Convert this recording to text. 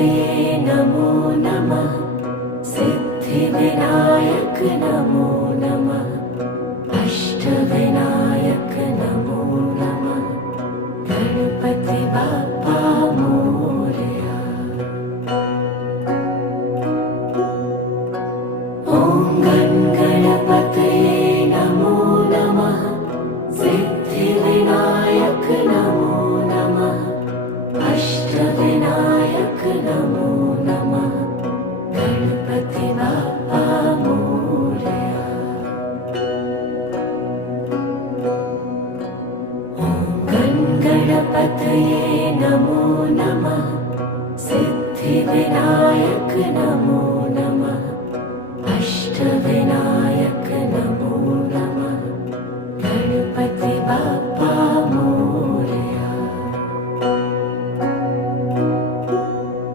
गणपतये नमो नमः। सिद्धिविनायक नमो नमः। अष्टविनायक नमो नमः। गणपति बाप्पा मोरया। ॐ गणपतये नमो नमः। सिद्धिविनायक नमो नमः। अष्टविनायक नमो नमः। गणपति बाप्पा मोरया। ॐ गणपतये नमो नमः। सिद्धिविनायक नमो नमः। अष्टविनायक